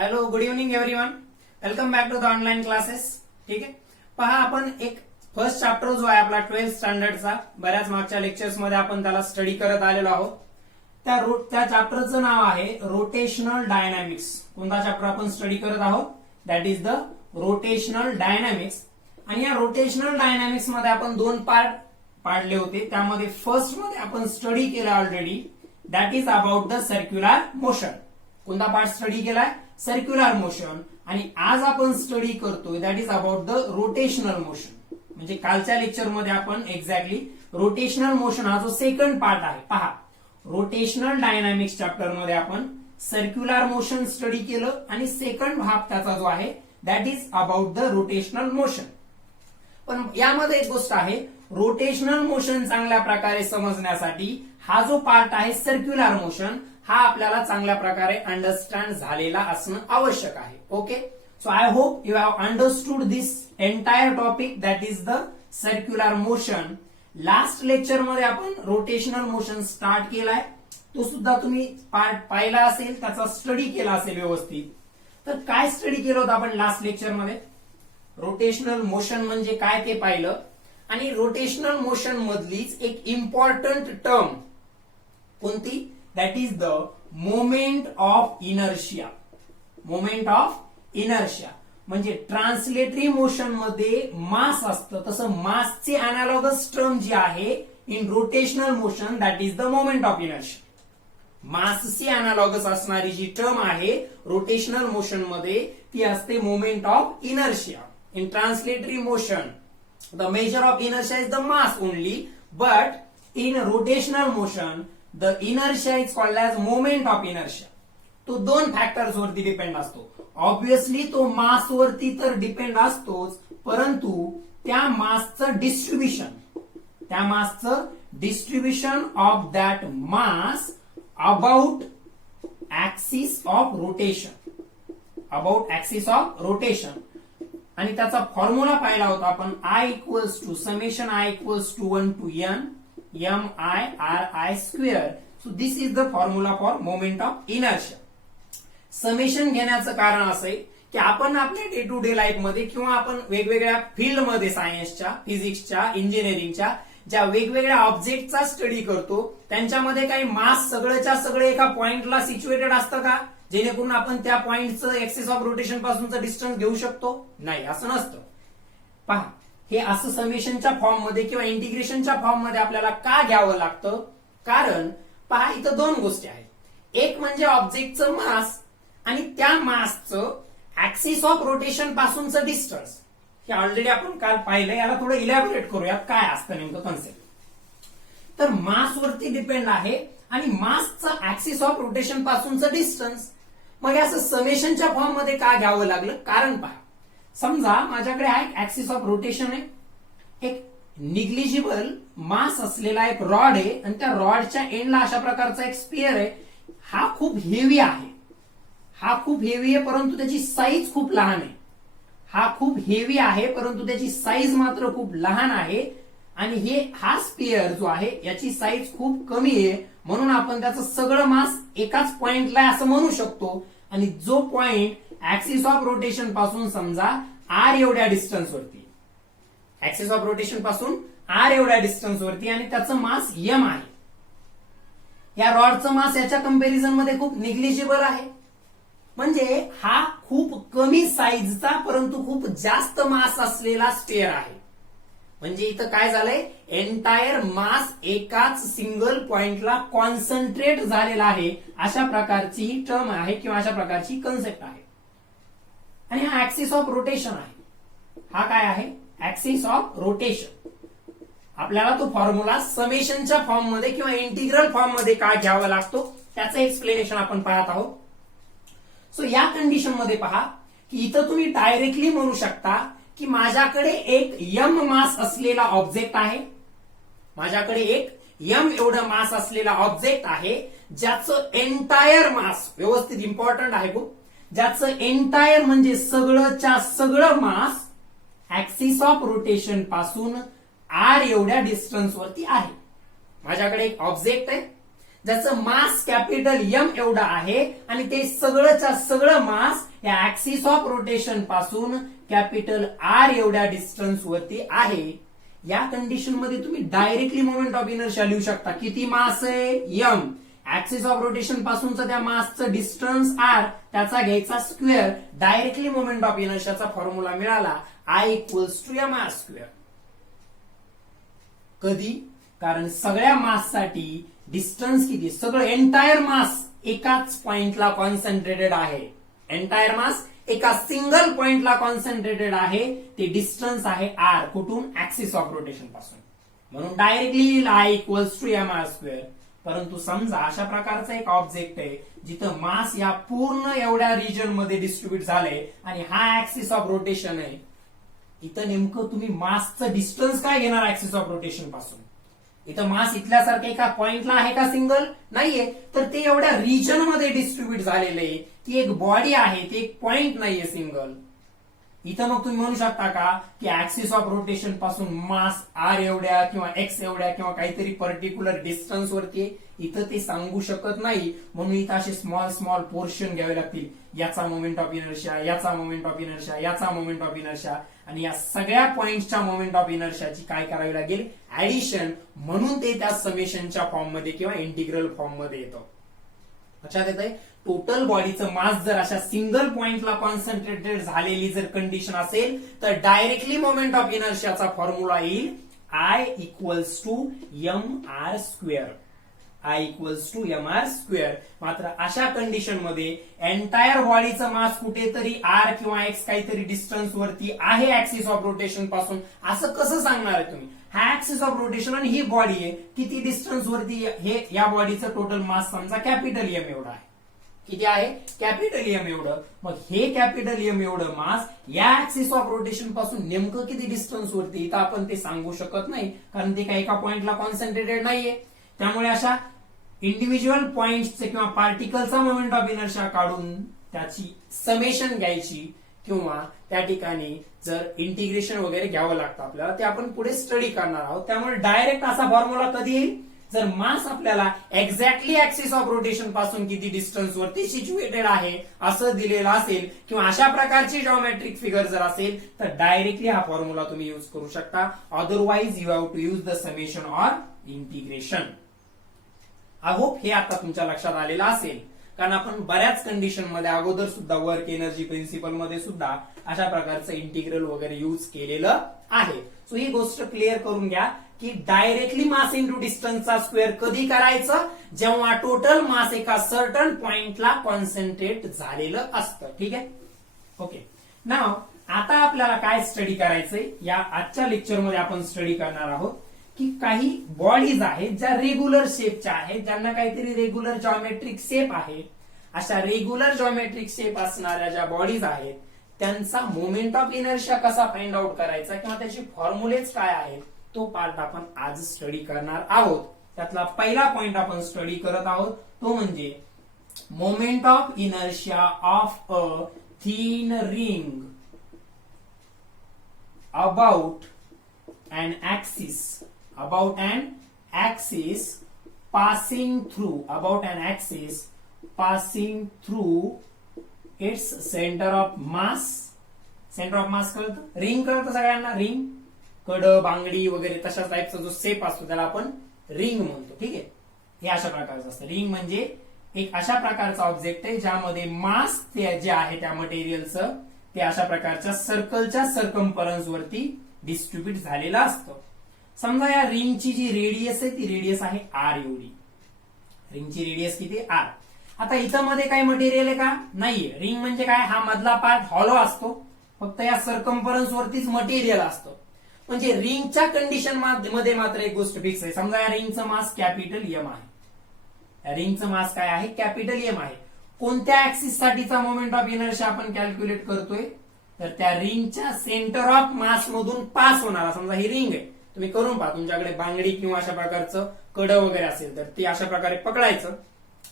Hello, good evening everyone. Welcome back to the online classes. ठीक आहे, पहा आपण एक फर्स्ट चॅप्टर जो आहे आपला 12th स्टँडर्डचा, बऱ्याच मागच्या लेक्चर्स मध्ये आपण त्याला स्टडी करत आलेलो आहोत. त्या चॅप्टरचं नाव आहे रोटेशनल डायनॅमिक्स. कोणता चॅप्टर आपण स्टडी करत आहोत? That is the rotational dynamics. आणि या रोटेशनल डायनॅमिक्स मध्ये आपण दोन पार्ट पाडले होते. त्यामध्ये फर्स्ट मध्ये आपण स्टडी केला already, that is about the circular motion. कोणता पार्ट स्टडी केलाय? Circular motion. आणि आज आपण स्टडी करतोय that is about the rotational motion. म्हणजे कालच्या लेक्चर मध्ये आपण एक्झॅक्टली रोटेशनल मोशन हा जो सेकंड पार्ट आहे, पहा रोटेशनल डायनॅमिक्स चॅप्टर मध्ये आपण सर्क्युलर मोशन स्टडी केलं आणि सेकंड भाग त्याचा जो आहे that is about the rotational motion. पण यामध्ये एक गोष्ट आहे, रोटेशनल मोशन चांगल्या प्रकारे समजण्यासाठी हा जो पार्ट आहे सर्क्युलर मोशन हा आपल्याला चांगल्या प्रकारे अंडरस्टँड झालेला असणं आवश्यक आहे. Okay, so I hope you have understood this entire topic that is the circular motion. Last lecture मध्ये आपण रोटेशनल मोशन स्टार्ट केलाय, तो सुद्धा तुम्ही पार्ट पाहिला असेल, त्याचा स्टडी केला असेल व्यवस्थित. तर काय स्टडी केलं होतं आपण लास्ट लेक्चर मध्ये? रोटेशनल मोशन म्हणजे काय ते पाहिलं. आणि रोटेशनल मोशन मधलीच एक इम्पॉर्टंट टर्म कोणती? That is the moment of inertia. Moment of inertia म्हणजे ट्रान्सलेटरी मोशन मध्ये मास असतं, तसं मासचे अनालॉगस टर्म जी आहे in rotational motion that is the moment of inertia. मासची अनालॉगस असणारी जी टर्म आहे रोटेशनल मोशन मध्ये ती असते moment of inertia. In translatory motion the measure of inertia is the mass only, but in rotational motion the inertia is called as moment of inertia. तो दोन factors वरती depend असतो. Obviously तो मास वरती तर डिपेंड असतोच, परंतु त्या मासचं distribution of that mass about axis of rotation. आणि त्याचा फॉर्म्युला पाहिला होता आपण, I equals to summation I equals to 1 to n mi/ri square. So this is the formula for moment of inertia. Summation घेण्याचं कारण असं आहे की आपण आपल्या डे टू डे लाईफ मध्ये किंवा आपण वेगवेगळ्या फील्डमध्ये सायन्सच्या, फिजिक्सच्या, इंजिनिअरिंगच्या ज्या वेगवेगळ्या ऑब्जेक्टचा स्टडी करतो त्यांच्यामध्ये काही मास सगळ्याच्या सगळे एका पॉइंटला सिच्युएटेड असतं का, जेणेकरून आपण त्या पॉइंटचं एक्सिस ऑफ रोटेशन पासूनचं डिस्टन्स घेऊ शकतो? नाही, असं नसतं. पहा, हे असं समेशनच्या फॉर्म मध्ये किंवा इंटिग्रेशनच्या फॉर्म मध्ये आपल्याला का घ्यावं लागतं? कारण पहा, इथं दोन गोष्टी आहेत. एक म्हणजे ऑब्जेक्टचं मास आणि त्या मासचं ऍक्सिस ऑफ रोटेशन पासूनचं डिस्टन्स. हे ऑलरेडी आपण काल पाहिलं, याला थोडं इलॅबोरेट करूयात काय असतं नेमकं कन्सेप्ट. तर मास वरती डिपेंड आहे आणि मासचं ऍक्सिस ऑफ रोटेशन पासूनचं डिस्टन्स. मग असं समेशनच्या फॉर्म मध्ये का घ्यावं लागलं? कारण पहा, समजा माझ्याकडे हा एक ऍक्सिस ऑफ रोटेशन आहे, एक निग्लिजिबल मास असलेला एक रॉड आहे आणि त्या रॉडच्या एंडला अशा प्रकारचा एक स्पियर आहे. हा खूप हेवी आहे, परंतु त्याची साईज खूप लहान आहे. हा खूप हेवी आहे परंतु त्याची साईज मात्र खूप लहान आहे. आणि हा स्पियर जो आहे याची साईज खूप कमी आहे, म्हणून आपण त्याचं सगळं मास एकाच पॉइंटला असं म्हणू शकतो. आणि जो पॉइंट ऍक्सिस ऑफ रोटेशन पासून समजा आर एवढ्या डिस्टन्स वरती, ऍक्सिस ऑफ रोटेशन पासून आर एवढ्या डिस्टन्स वरती आणि त्याचं मास एम आहे. या रॉडचं मास याच्या कंपॅरिझन मध्ये खूप निग्लिजिबल आहे. म्हणजे हा खूप कमी साईजचा परंतु खूप जास्त मास असलेला स्फिअर आहे. म्हणजे इथं काय झालंय, एंटायर मास एकाच सिंगल पॉइंटला कॉन्सन्ट्रेट झालेला आहे, अशा प्रकारची ही टर्म आहे किंवा अशा प्रकारची कन्सेप्ट आहे. आणि हा ऍक्सिस ऑफ रोटेशन आहे. हा काय आहे? Axis of rotation. आपल्याला तो फॉर्म्युला समेशनच्या फॉर्म मध्ये किंवा इंटिग्रल फॉर्म मध्ये काय घ्यावा लागतो त्याचं एक्सप्लेनेशन आपण पाहत आहोत. सो या कंडिशन मध्ये पहा की इथं तुम्ही डायरेक्टली म्हणू शकता की माझ्याकडे एक यम मास असलेला ऑब्जेक्ट आहे. माझ्याकडे एक यम एवढं मास असलेला ऑब्जेक्ट आहे, ज्याचं एंटायर मास, व्यवस्थित इम्पॉर्टंट आहे खूप, ज्याचं एंटायर म्हणजे सगळंच्या सगळं मास ऍक्सिस ऑफ रोटेशन पासून आर एवढ्या डिस्टन्स वरती आहे. माझ्याकडे एक ऑब्जेक्ट आहे ज्याचं मास कॅपिटल एम एवढं आहे आणि ते सगळंच्या सगळं मास या ऍक्सिस ऑफ रोटेशन पासून कॅपिटल आर एवढ्या डिस्टन्स वरती आहे, या कंडिशन मध्ये तुम्ही डायरेक्टली मोमेंट ऑफ इनर्शिया लिहू शकता. किती मास आहे एम, ऍक्सिस ऑफ रोटेशन पासूनच त्या मासचं डिस्टन्स आर, त्याचा घ्यायचा स्क्वेअर. डायरेक्टली मोमेंट ऑफ इनर्शियाचा फॉर्म्युला मिळाला I equals to M R square. कधी? कारण सगळ्या माससाठी डिस्टन्स किती, सगळं एंटायर मास एकाच पॉइंटला कॉन्सन्ट्रेटेड आहे. एंटायर मास एका सिंगल पॉइंटला कॉन्सन्ट्रेटेड आहे. ते डिस्टन्स आहे आर. कुठून? ऍक्सिस ऑफ रोटेशन पासून. म्हणून directly I equals to M R square. परंतु समजा अशा प्रकारचा एक ऑब्जेक्ट आहे जिथं मास या पूर्ण एवढ्या रिजन मध्ये डिस्ट्रीब्युट झालंय आणि हा ऍक्सिस ऑफ रोटेशन आहे. इथं नेमकं तुम्ही मासचं डिस्टन्स काय घेणार ऍक्सिस ऑफ रोटेशन पासून? इथं मास इथल्यासारखं एका पॉइंटला आहे का सिंगल? नाहीये. तर ते एवढ्या रिजन मध्ये डिस्ट्रीब्युट झालेलं आहे. ती एक बॉडी आहे, ते एक पॉइंट नाहीये सिंगल. इथं मग तुम्ही म्हणू शकता का की ऍक्सिस ऑफ रोटेशन पासून मास आर एवढ्या किंवा एक्स एवढ्या किंवा काहीतरी पर्टिक्युलर डिस्टन्स वरती? इथं ते सांगू शकत नाही. म्हणून इथं असे स्मॉल स्मॉल पोर्शन घ्यावे लागतील. याचा मोमेंट ऑफ इनर्शिया, याचा मोमेंट ऑफ इनर्शिया, याचा मोमेंट ऑफ इनर्शिया, आणि या सगळ्या पॉइंटच्या मोमेंट ऑफ इनर्शियाची काय करावी लागेल? ऍडिशन. म्हणून ते त्या समेशनच्या फॉर्म मध्ये किंवा इंटिग्रल फॉर्म मध्ये येतं. लक्षात येतंय? टोटल बॉडीचं मास जर अशा सिंगल पॉइंटला कॉन्सन्ट्रेटेड झालेली जर कंडिशन असेल तर डायरेक्टली मोमेंट ऑफ इनर्शियाचा फॉर्म्युला येईल I equals to M R square. I equals to M R square. मात्र अशा कंडिशन मध्ये एंटायर बॉडीचं मास कुठेतरी आर किंवा एक्स काहीतरी डिस्टन्स वरती आहे ऍक्सिस ऑफ रोटेशन पासून. असं कसं सांगणार आहे तुम्ही? हा ऍक्सिस ऑफ रोटेशन आणि ही बॉडी आहे, किती डिस्टन्स वरती? हे या बॉडीचं टोटल मास समजा कॅपिटल एम एवढा आहे. किती आहे? कॅपिटल एम एवढं. मग हे कॅपिटल एम एवढं मास या ऍक्सिस ऑफ रोटेशन पासून नेमकं किती डिस्टन्स वरती? इथं आपण ते सांगू शकत नाही कारण ते काही एका पॉइंटला कॉन्सन्ट्रेटेड नाहीये. त्यामुळे अशा इंडिव्हिज्युअल पॉइंटचे किंवा पार्टिकलचा मोमेंट ऑफ इनर्शिया काढून त्याची समेशन घ्यायची किंवा त्या ठिकाणी जर इंटिग्रेशन वगैरे घ्यावं लागतं आपल्याला, ते आपण पुढे स्टडी करणार आहोत. त्यामुळे डायरेक्ट असा फॉर्म्युला कधी येईल? जर मास आपल्याला एक्झॅक्टली ऍक्सिस ऑफ रोटेशन पासून किती डिस्टन्स वरती सिच्युएटेड आहे असं दिलेलं असेल किंवा अशा प्रकारची जॉमेट्रिक फिगर जर असेल तर डायरेक्टली हा फॉर्म्युला तुम्ही युज करू शकता. Otherwise you have to use the summation or integration. I hope हे आता तुमच्या लक्षात आलेलं असेल, कारण आपण बऱ्याच कंडिशन मध्ये अगोदर सुद्धा वर्क एनर्जी प्रिन्सिपल मध्ये सुद्धा अशा प्रकारचं इंटिग्रल वगैरे युज केलेलं आहे. सो ही गोष्ट क्लिअर करून घ्या की डायरेक्टली मास इंटू डिस्टन्सचा स्क्वेअर कधी करायचं? जेव्हा टोटल मास एका सर्टन पॉइंटला कॉन्सन्ट्रेट झालेलं असतं. ठीक आहे? ओके. नाव आता आपल्याला काय स्टडी करायचंय? या आजच्या लेक्चरमध्ये आपण स्टडी करणार आहोत की काही बॉडीज आहेत ज्या रेग्युलर शेपच्या आहेत, ज्यांना काहीतरी रेग्युलर जॉमेट्रिक शेप आहे. अशा रेग्युलर जॉमेट्रिक शेप असणाऱ्या ज्या बॉडीज आहेत त्यांचा मोमेंट ऑफ इनर्शिया कसा फाइंड आउट करायचा किंवा त्याचे फॉर्म्युलेज काय आहेत तो पार्ट आपण आज स्टडी करणार आहोत. त्यातला पहिला पॉइंट आपण स्टडी करत आहोत तो म्हणजे moment of inertia of a thin ring about an axis passing through its center of mass. Centre of मास कळतं? रिंग कळतं सगळ्यांना? रिंग, कड, बांगडी वगैरे तशा टाईपचा जो शेप असतो त्याला आपण रिंग म्हणतो. ठीक आहे? हे अशा प्रकारचं असतं. रिंग म्हणजे एक अशा प्रकारचा ऑब्जेक्ट आहे ज्यामध्ये मास जे आहे त्या मटेरियलचं ते अशा प्रकारच्या सर्कलच्या सर्कम्फरन्स वरती डिस्ट्रीब्युट झालेलं असतं. समजा या रिंगची जी रेडियस आहे ती रेडियस आहे आर एवढी. रिंगची रेडियस किती? आर. आता इथं मध्ये काही मटेरियल आहे का? नाहीये. रिंग म्हणजे काय? हा मधला पार्ट हॉलो असतो, फक्त या सर्कम्फरन्स वरतीच मटेरियल असतं. म्हणजे रिंगच्या कंडिशन मध्ये मात्र एक गोष्ट फिक्स आहे. समजा या रिंगचं मास कॅपिटल एम आहे. रिंगचं मास काय आहे? कॅपिटल एम आहे. कोणत्या ऍक्सिस साठीचा मोमेंट ऑफ इनर्शिया आपण कॅल्क्युलेट करतोय? तर त्या रिंगच्या सेंटर ऑफ मास मधून पास होणारा, समजा ही रिंग आहे, तुम्ही करून पहा, तुमच्याकडे बांगडी किंवा अशा प्रकारचं कड वगैरे असेल तर ते अशा प्रकारे पकडायचं.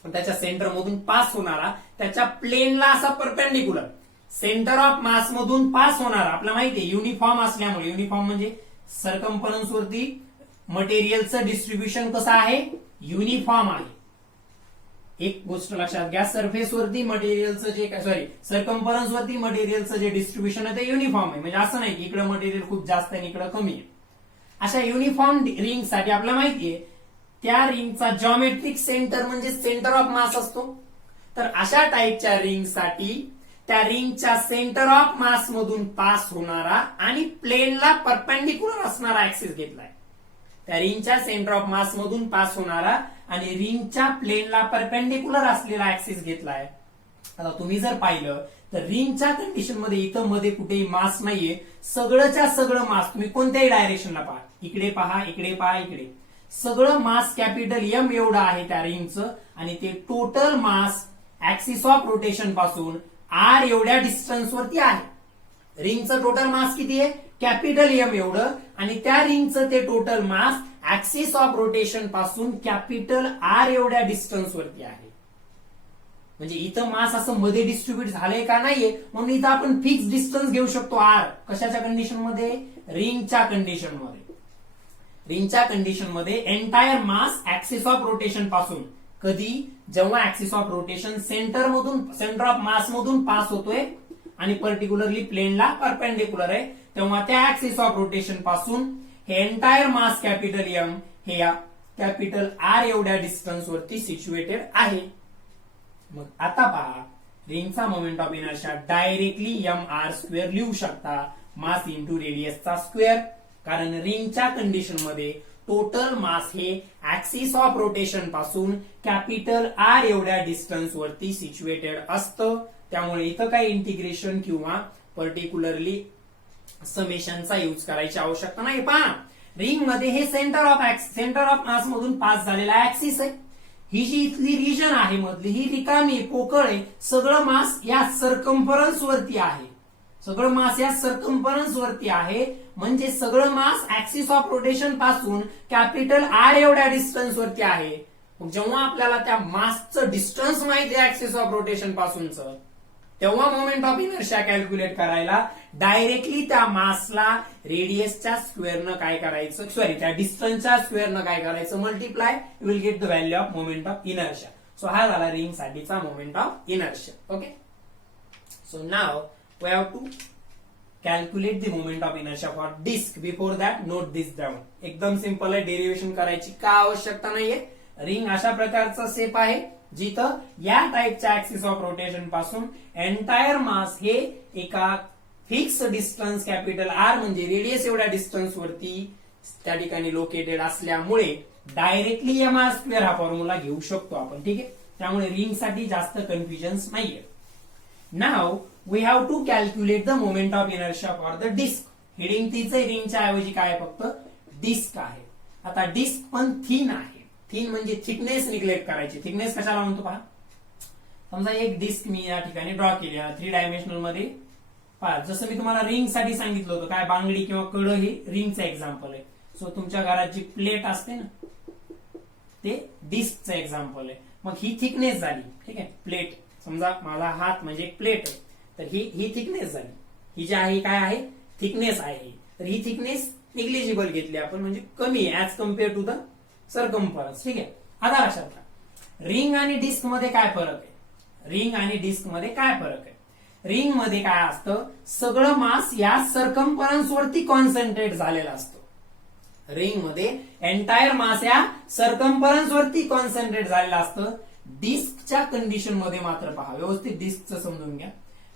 त्याच्या सेंटर मधून पास होणारा त्याच्या प्लेनला असा परपेंडिक्युलर सेंटर ऑफ मास मधून पास होणारा, आपल्याला माहितीये युनिफॉर्म असल्यामुळे, युनिफॉर्म म्हणजे सर्कम्फरन्स वरती मटेरियलचं डिस्ट्रीब्युशन कसं आहे? युनिफॉर्म आहे. एक गोष्ट लक्षात घ्या, सरफेस वरती मटेरियलचं जे सरकम्फरन्स वरती मटेरियलचं जे डिस्ट्रीब्युशन आहे ते युनिफॉर्म आहे. म्हणजे असं नाही की इकडे मटेरियल खूप जास्त आहे आणि इकडे कमी आहे. अशा युनिफॉर्म रिंग साठी आपल्याला माहितीये त्या रिंगचा जॉमेट्रिक सेंटर म्हणजे सेंटर ऑफ मास असतो. तर अशा टाईपच्या रिंग साठी त्या रिंगच्या सेंटर ऑफ मास मधून पास होणारा आणि प्लेनला परपेंडिक्युलर असणारा ऍक्सिस घेतलाय. त्या रिंगच्या सेंटर ऑफ मास मधून पास होणारा आणि रिंगच्या प्लेनला परपेंडिक्युलर असलेला ऍक्सिस घेतलाय. आता तुम्ही जर पाहिलं तर रिंगच्या कंडिशन मध्ये इथं मध्ये कुठेही मास नाहीये. सगळंच्या सगळं मास तुम्ही कोणत्याही डायरेक्शनला पहा, इकडे पहा, इकडे पहा, इकडे सगळं मास कॅपिटल एम एवढं आहे त्या रिंगचं आणि ते total mass axis of rotation पासून आर एवढ्या डिस्टन्स वरती आहे. रिंगचं टोटल मास किती आहे? कॅपिटल एम एवढं आणि त्या रिंगचं ते total mass axis of rotation पासून कॅपिटल आर एवढ्या डिस्टन्स वरती आहे. म्हणजे इथं मास असं मध्ये डिस्ट्रीब्युट झालंय का नाहीये, म्हणून इथं आपण फिक्स डिस्टन्स घेऊ शकतो आर. कशाच्या कंडिशन मध्ये? रिंगच्या कंडिशन मध्ये. रिंगच्या कंडिशन मध्ये entire mass axis of rotation पासून, कधी? जेव्हा axis of rotation centre of मास मधून पास होतोय आणि पर्टिक्युलरली प्लेनला परपेंडिक्युलर आहे, तेव्हा त्या ऍक्सिस ऑफ रोटेशन पासून हे एंटायर मास कॅपिटल एम हे या कॅपिटल आर एवढ्या डिस्टन्स वरती सिच्युएटेड आहे. मग आता पहा, रिंगचा moment of inertia directly M R square लिहू शकता, मास इंटू रेडियसचा स्क्वेअर. कारण रिंगच्या कंडिशन मध्ये टोटल मास हे ऍक्सिस ऑफ रोटेशन पासून कॅपिटल आर एवढ्या डिस्टन्स वरती सिच्युएटेड असतं. त्यामुळे इथं काही इंटिग्रेशन किंवा पर्टिक्युलरली समेशनचा यूज करायची आवश्यकता नाही. पहा, रिंग मध्ये हे सेंटर ऑफ मास मधून पास झालेला ऍक्सिस आहे. ही जी इथली रिजन आहे मधली ही रिकामी पोकळ आहे. सगळं मास या सरकम्फरन्स वरती आहे. सगळं मास या सरकम्फरन्स वरती आहे. म्हणजे सगळं मास ऍक्सिस ऑफ रोटेशन पासून कॅपिटल आर एवढ्या डिस्टन्स वरती आहे. मग जेव्हा आपल्याला त्या मासचं डिस्टन्स माहिती आहे ऍक्सिस ऑफ रोटेशन पासूनचं, तेव्हा मोमेंट ऑफ इनर्शिया कॅल्क्युलेट करायला डायरेक्टली त्या मासला रेडियसच्या स्क्वेअरनं काय करायचं, त्या डिस्टन्सच्या स्क्वेअरनं काय करायचं, multiply, you will get the value of moment of inertia. So हा झाला रिंग साठीचा moment of inertia. Okay, so now we have to calculate the moment of inertia for disc. Before that note this down. एकदम simple आहे, derivation करायची का आवश्यकता नाहीये. Ring अशा प्रकारचा शेप आहे जिथं या टाईपच्या ऍक्सिस ऑफ रोटेशन पासून एंटायर मास हे एका फिक्स डिस्टन्स कॅपिटल आर म्हणजे रेडियस एवढ्या डिस्टन्स वरती त्या ठिकाणी लोकेटेड असल्यामुळे डायरेक्टली एम आर स्क्वेअर हा फॉर्म्युला घेऊ शकतो आपण. ठीक आहे, त्यामुळे रिंग साठी जास्त कन्फ्युजन्स नाहीये. Now we have to calculate the moment of inertia for the disc. Heading तीच आहे, रिंगच्या ऐवजी काय फक्त डिस्क आहे. आता डिस्क पण थिन आहे. थिन म्हणजे थिकनेस निग्लेक्ट करायची. थिकनेस कशाला म्हणतो पहा, समजा एक डिस्क मी या ठिकाणी ड्रॉ केली 3 डायमेन्शनल मध्ये. पहा, जसं मी तुम्हाला रिंग साठी सांगितलं होतं, काय बांगडी किंवा कड हे रिंगचं एक्झाम्पल आहे. सो तुमच्या घरात जी प्लेट असते ना ते डिस्कचं एक्झाम्पल आहे. मग ही थिकनेस झाली. ठीक आहे, प्लेट समजा माझा हात म्हणजे एक प्लेट आहे, तर ही थिकनेस झाली. ही जी आहे काय आहे, थिकनेस आहे. तर ही थिकनेस निग्लिजिबल घेतली आपण, म्हणजे कमी आहे as compare to the circumference. ठीक आहे, आता लक्षात घ्या रिंग आणि डिस्क मध्ये काय फरक आहे. रिंग आणि डिस्क मध्ये काय फरक आहे. रिंग मध्ये काय असतं, सगळं मास या सरकम्फरन्स वरती कॉन्सन्ट्रेट झालेलं असतं. रिंग मध्ये एंटायर मास या सरकम्फरन्स वरती कॉन्सन्ट्रेट झालेलं असतं. डिस्कच्या कंडिशन मध्ये मात्र पहा, व्यवस्थित डिस्कचं समजून घ्या.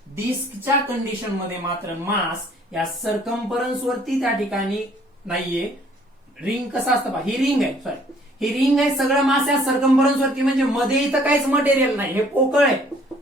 डिस्कच्या कंडिशन मध्ये मात्र मास या सरकम्फरन्स वरती त्या ठिकाणी नाहीये. रिंग कसं असतं पहा, ही रिंग आहे, ही रिंग आहे, सगळं मास या सरकम्फरन्स वरती, म्हणजे मध्ये इथं काहीच मटेरियल नाही, हे पोकळ आहे.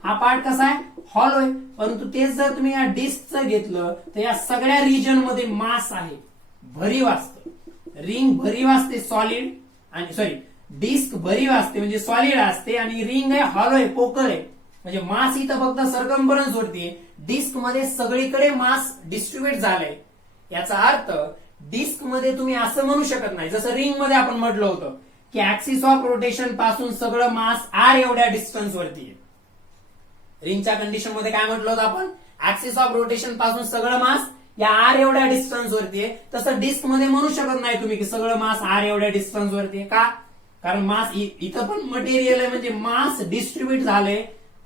हा पार्ट कसा आहे, हॉलो आहे. परंतु तेच जर तुम्ही या डिस्कचं घेतलं तर या सगळ्या रिजन मध्ये मास आहे, भरीव असतं. रिंग भरीव असते सॉलिड, आणि डिस्क भरीव असते म्हणजे सॉलिड असते, आणि रिंग आहे हॉलो आहे, पोकळ आहे. म्हणजे मास इथं फक्त सरकम्फरन्स वरती आहे. डिस्क मध्ये सगळीकडे मास डिस्ट्रीब्युट झालंय. याचा अर्थ डिस्क मध्ये तुम्ही असं म्हणू शकत नाही, जसं रिंग मध्ये आपण म्हटलं होतं की ऍक्सिस ऑफ रोटेशन पासून सगळं मास आर एवढ्या डिस्टन्स वरती आहे. रिंगच्या कंडिशन मध्ये काय म्हटलं होतं आपण, ऍक्सिस ऑफ रोटेशन पासून सगळं मास या आर एवढ्या डिस्टन्स वरती आहे. तसं डिस्क मध्ये म्हणू शकत नाही तुम्ही की सगळं मास आर एवढ्या डिस्टन्स वरती आहे. का, कारण मास इथं पण मटेरियल आहे म्हणजे मास डिस्ट्रीब्यूट झालंय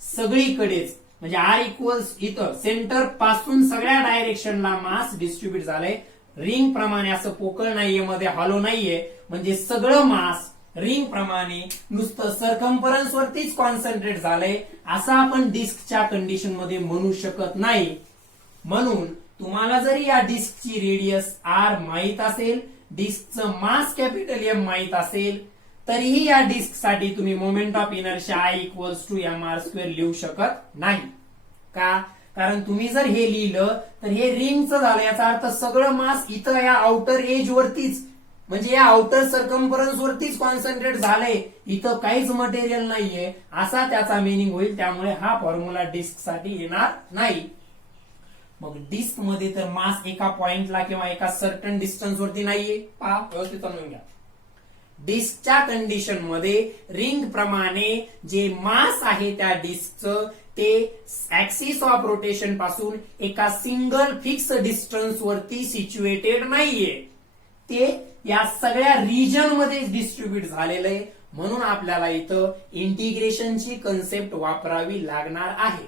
सगळीकडेच, म्हणजे आर इक्वल्स इथं सेंटर पासून सगळ्या डायरेक्शनला मास डिस्ट्रीब्यूट झालंय. रिंग प्रमाणे असं पोकळ नाहीये, मध्ये हॉलो नाहीये, म्हणजे सगळं मास रिंग प्रमाणे नुसतं सर्कम्फरन्स वरतीच कॉन्सन्ट्रेट झालंय असं आपण डिस्कच्या कंडिशन मध्ये म्हणू शकत नाही. म्हणून तुम्हाला जरी या डिस्कची रेडियस आर माहित असेल, डिस्कचं मास कॅपिटल एम माहित असेल, तरीही या डिस्क साठी तुम्ही moment of inertia I equals to M R square लिहू शकत नाही. का? कारण तुम्ही जर हे लिहिलं तर हे रिंगचं झालं, याचा अर्थ सगळं मास इथं या आउटर एज वरतीच, म्हणजे या आउटर सर्कम्फरन्स वरतीच कॉन्सन्ट्रेट झालंय, इथं काहीच मटेरियल नाहीये असा त्याचा मिनिंग होईल. त्यामुळे हा फॉर्म्युला डिस्क साठी येणार नाही. मग डिस्क मध्ये तर मास एका पॉइंटला किंवा एका सर्टन डिस्टन्स वरती नाहीये. पहा व्यवस्थित समजून घ्या. डिस्कच्या कंडिशन मध्ये रिंग प्रमाणे जे मास आहे त्या डिस्कचं ते ऍक्सिस ऑफ रोटेशन पासून एका सिंगल फिक्स डिस्टन्स वरती सिच्युएटेड नाहीये, ते या सगळ्या रिजन मध्ये डिस्ट्रीब्यूट झालेलं आहे. म्हणून आपल्याला इथं इंटिग्रेशनची कन्सेप्ट वापरावी लागणार आहे.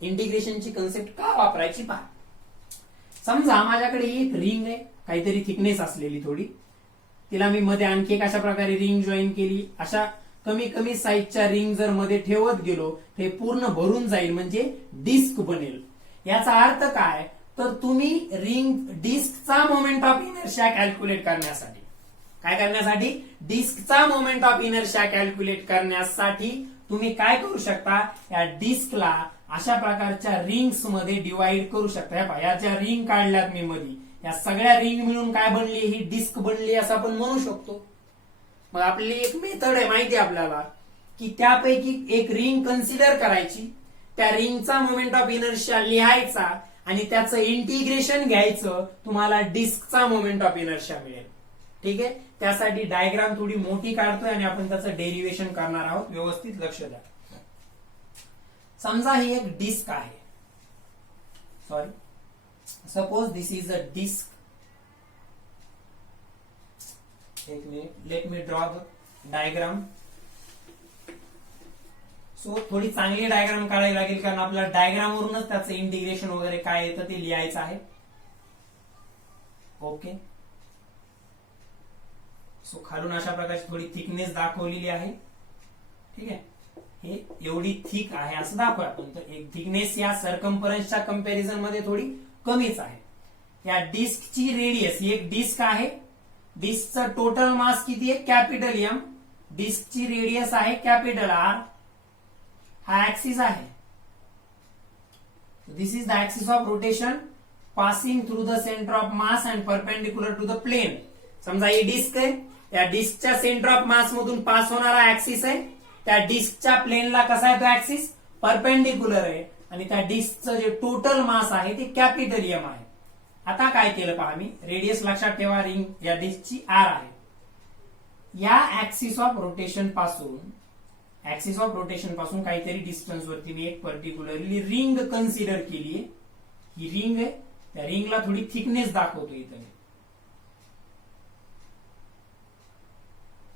इंटिग्रेशनची कन्सेप्ट का वापरायची पहा. समजा माझ्याकडे एक रिंग आहे, काहीतरी थिकनेस असलेली थोडी, तिला मी मध्ये आणखी एक अशा प्रकारे रिंग जॉईन केली. अशा कमी कमी साईजच्या रिंग जर मध्ये ठेवत गेलो ते पूर्ण भरून जाईल, म्हणजे डिस्क बनेल. याचा अर्थ काय, तर तुम्ही रिंग डिस्कचा मोमेंट ऑफ इनर्शिया कॅल्क्युलेट करण्यासाठी, काय करण्यासाठी, डिस्कचा मोमेंट ऑफ इनर्शिया कॅल्क्युलेट करण्यासाठी तुम्ही काय करू शकता, या डिस्कला अशा प्रकारच्या रिंग्स मध्ये डिवाइड करू शकता. या ज्या रिंग काढल्यात मी मध्ये, या सगळ्या रिंग मिळून काय बनली, ही डिस्क बनली असं आपण म्हणू शकतो. मग आपली एक मेथड आहे माहिती आपल्याला, की त्यापैकी एक रिंग कन्सिडर करायची, त्या रिंगचा मोमेंट ऑफ इनर्शिया लिहायचा आणि त्याचं इंटिग्रेशन घ्यायचं, तुम्हाला डिस्कचा मोमेंट ऑफ इनर्शिया मिळेल. ठीक आहे. त्यासाठी डायग्राम थोडी मोठी काढतोय आणि आपण त्याचं डेरिव्हेशन करणार आहोत. व्यवस्थित लक्ष द्या. समजा ही एक डिस्क आहे, sorry suppose this is a disc. एक minute, let me draw the diagram. So थोडी चांगली डायग्राम काढावी लागेल, कारण आपल्याला डायग्राम वरूनच त्याचं इंटिग्रेशन वगैरे काय येतं ते लिहायचं आहे. ओके. सो खालून अशा प्रकारची थोडी थिकनेस दाखवलेली आहे. ठीक आहे. हे एवढी थिक आहे असं दाखवू आपण. तर एक थिकनेस या सर्कम्फरन्सच्या कंपॅरिझन मध्ये थोडी कमीच आहे. या डिस्कची रेडियस, ही एक डिस्क आहे, डिस्कचं टोटल मास किती आहे, कॅपिटल एम, डिस्कची रेडियस आहे कॅपिटल आर, हा ऍक्सिस आहे. This is the axis of rotation passing through the centre of mass and perpendicular to the plane. समजा ही डिस्क आहे, या डिस्कच्या सेंटर ऑफ मास मधून पास होणारा ऍक्सिस आहे, त्या डिस्कच्या प्लेनला कसा आहे तो ऍक्सिस, परपेंडिक्युलर आहे, आणि त्या डिस्कचं जे टोटल मास आहे ते कॅपिटल एम आहे. आता काय केलं पहा मी, रेडियस लक्षात ठेवा, रिंग या डिस्कची आर आहे. या ऍक्सिस ऑफ रोटेशन पासून काहीतरी डिस्टन्स वरती मी एक पर्टिक्युलरली रिंग कन्सिडर केली आहे. ही रिंग आहे, त्या रिंगला थोडी थिकनेस दाखवतो इथं.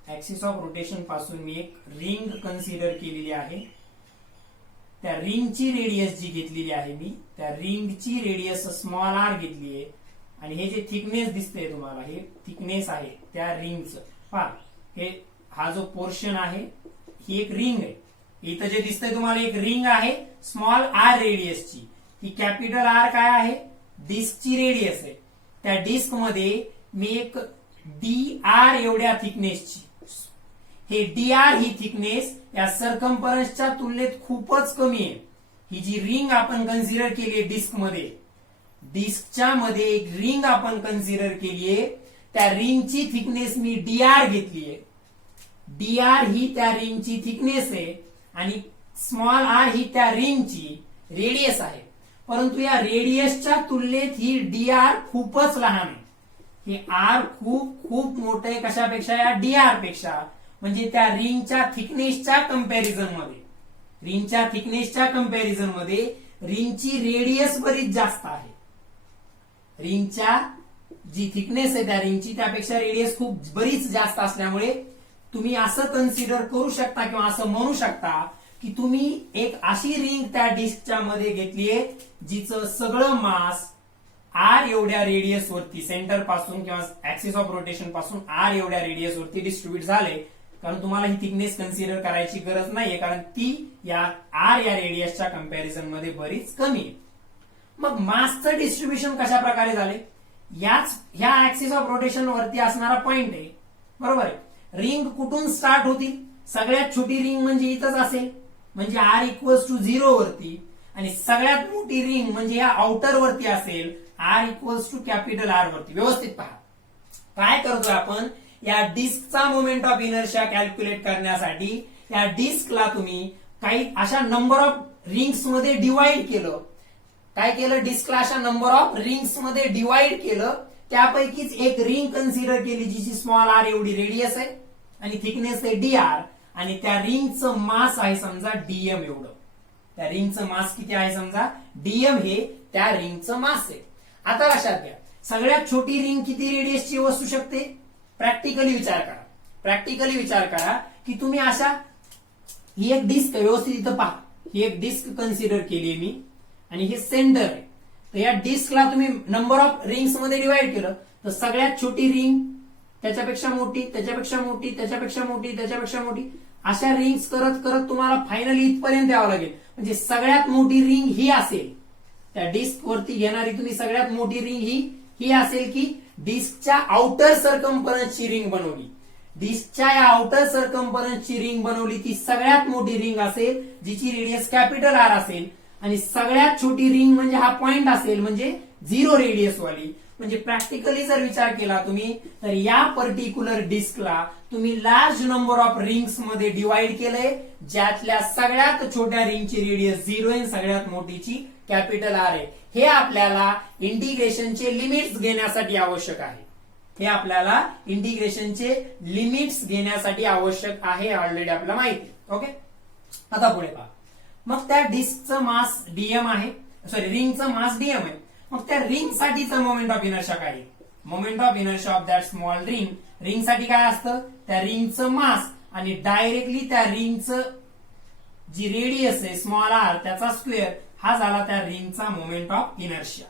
ऍक्सिस ऑफ रोटेशन पासून मी एक रिंग कन्सिडर केलेली आहे. त्या रिंगची रेडियस जी घेतलेली आहे मी, त्या रिंगची रेडियस स्मॉल आर घेतली आहे, आणि हे जे थिकनेस दिसतंय तुम्हाला, हे थिकनेस आहे त्या रिंगचं. पहा, हे हा जो पोर्शन आहे ही एक रिंग आहे. इथं जे दिसतंय तुम्हाला एक रिंग आहे स्मॉल आर रेडियसची. ही कॅपिटल आर काय आहे, डिस्कची रेडियस आहे. त्या डिस्क मध्ये मी एक डी आर एवढ्या थिकनेसची, हे डी आर ही थिकनेस या सर्कम्फरन्सच्या तुलनेत खूपच कमी आहे. ही जी रिंग आपण कन्सिडर केली आहे डिस्क मध्ये, डिस्कच्या मध्ये एक रिंग आपण कन्सिडर केली आहे, त्या रिंगची थिकनेस मी डी आर घेतली आहे. डी आर ही त्या रिंगची थिकनेस आहे आणि स्मॉल आर ही त्या रिंगची रेडियस आहे. परंतु या रेडियसच्या तुलनेत ही डी आर खूपच लहान आहे. हे आर खूप खूप मोठं आहे कशापेक्षा, या डी आर पेक्षा. म्हणजे त्या रिंगच्या थिकनेसच्या कंपॅरिझन मध्ये रिंगची रेडियस बरीच जास्त आहे. रिंगच्या जी थिकनेस आहे त्या रिंगची त्यापेक्षा रेडियस खूप बरीच जास्त असल्यामुळे तुम्ही असं कन्सिडर करू शकता किंवा असं म्हणू शकता की तुम्ही एक अशी रिंग त्या डिस्कच्या मध्ये घेतलीये जिचं सगळं मास आर एवढ्या रेडियस वरती सेंटर पासून किंवा ऍक्सिस ऑफ रोटेशन पासून आर एवढ्या रेडियस वरती डिस्ट्रीब्यूट झाले. कारण तुम्हाला ही थिकनेस कन्सिडर करायची गरज नाहीये, कारण ती या आर या रेडियसच्या कम्पॅरिझन मध्ये बरीच कमी आहे. मग मासचं डिस्ट्रीब्युशन कशा प्रकारे झाले, ह्या ऍक्सिस ऑफ रोटेशन वरती असणारा पॉइंट आहे, बरोबर आहे. रिंग कुठून स्टार्ट होती, सगळ्यात छोटी रिंग म्हणजे इथंच असेल, म्हणजे आर इक्वल्स टू 0 वरती, आणि सगळ्यात मोठी रिंग म्हणजे या आउटर वरती असेल R equals to capital R वरती. व्यवस्थित पहा काय करतोय आपण, या डिस्कचा मोमेंट ऑफ इनर्शिया कॅल्क्युलेट करण्यासाठी या डिस्कला तुम्ही काही अशा नंबर ऑफ रिंग्स मध्ये डिवाइड केलं. काय केलं, डिस्कला अशा नंबर ऑफ रिंग्स मध्ये डिवाइड केलं. त्यापैकीच एक रिंग कन्सिडर केली जिची स्मॉल आर एवढी रेडियस आहे आणि थिकनेस आहे डी आर, आणि त्या रिंगचं मास आहे समजा डीएम एवढं. त्या रिंगचं मास किती आहे समजा डीएम, हे त्या रिंगचं मास आहे. आता लक्षात घ्या, सगळ्यात छोटी रिंग किती रेडियसची असू शकते. प्रॅक्टिकली विचार करा की तुम्ही अशा, ही एक डिस्क व्यवस्थित इथं पहा, ही एक डिस्क कन्सिडर केली मी आणि हे सेंटर आहे. तर या डिस्कला तुम्ही नंबर ऑफ रिंग्स मध्ये डिवाइड केलं तर सगळ्यात छोटी रिंग त्याच्यापेक्षा मोठी, त्याच्यापेक्षा मोठी, त्याच्यापेक्षा मोठी, त्याच्यापेक्षा मोठी, अशा रिंग्स करत करत तुम्हाला फायनली इथपर्यंत यावं लागेल. म्हणजे सगळ्यात मोठी रिंग ही असेल, त्या डिस्क वरती घेणारी तुम्ही सगळ्यात मोठी रिंग ही असेल की डिस्कच्या आउटर सर्कम्फरन्सची रिंग बनवली. डिस्कच्या या आउटर सर्कम्फरन्सची रिंग बनवली, ती सगळ्यात मोठी रिंग असेल जिची रेडियस कॅपिटल आर असेल, आणि सगळ्यात छोटी रिंग म्हणजे हा पॉइंट असेल म्हणजे 0 रेडियस वाली. म्हणजे प्रॅक्टिकली जर विचार केला तुम्ही तर या पर्टिक्युलर डिस्कला तुम्ही लार्ज नंबर ऑफ रिंग्स मध्ये डिवाइड केलंय, ज्यातल्या सगळ्यात छोट्या रिंगची रेडियस 0 आहे, सगळ्यात मोठीची कॅपिटल आर आहे. हे आपल्याला इंटिग्रेशनचे लिमिट्स घेण्यासाठी आवश्यक आहे. हे आपल्याला इंटिग्रेशनचे लिमिट्स घेण्यासाठी आवश्यक आहे, ऑलरेडी आपल्याला माहिती. ओके, आता पुढे पहा. मग त्या डिस्कचं मास डीएम आहे, सॉरी रिंगचं मास डीएम आहे. मग त्या रिंग साठीचं मोमेंट ऑफ इनर्शिया काय आहे, moment of inertia of that small ring साठी काय असतं, त्या रिंगचं मास आणि डायरेक्टली त्या रिंगचं जी रेडियस आहे स्मॉल आर त्याचा स्क्वेअर, हा झाला त्या रिंगचा मोमेंट ऑफ इनर्शिया.